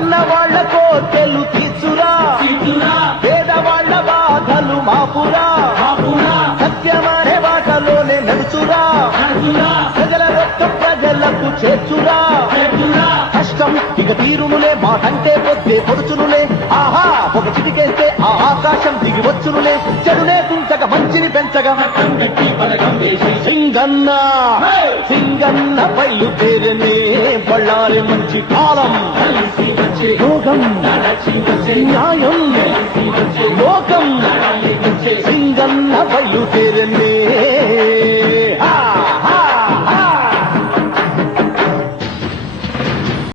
కన్నవాళ్ల కోర్కెలు తీర్చురా పేదవాళ్ల బాధలు మాపురా సత్యమనే బాటలోనే నడుచురా ప్రజల రొక్క ప్రజలకు చేర్చురా కష్టం ఇక తీరునులే మాటంటే పొద్దే పొడుచునులే ఆహా ఒక చిటికేస్తే ఆ ఆకాశం దిగి వచ్చునులే చెడునే తుంచక మంచిని పెంచగా సింగన్న సింగన్న బయలుదేరనే బళ్ళారి మంచి కాలం యోగం న్యాయం లోకం సింగన్న బయలుదేరనే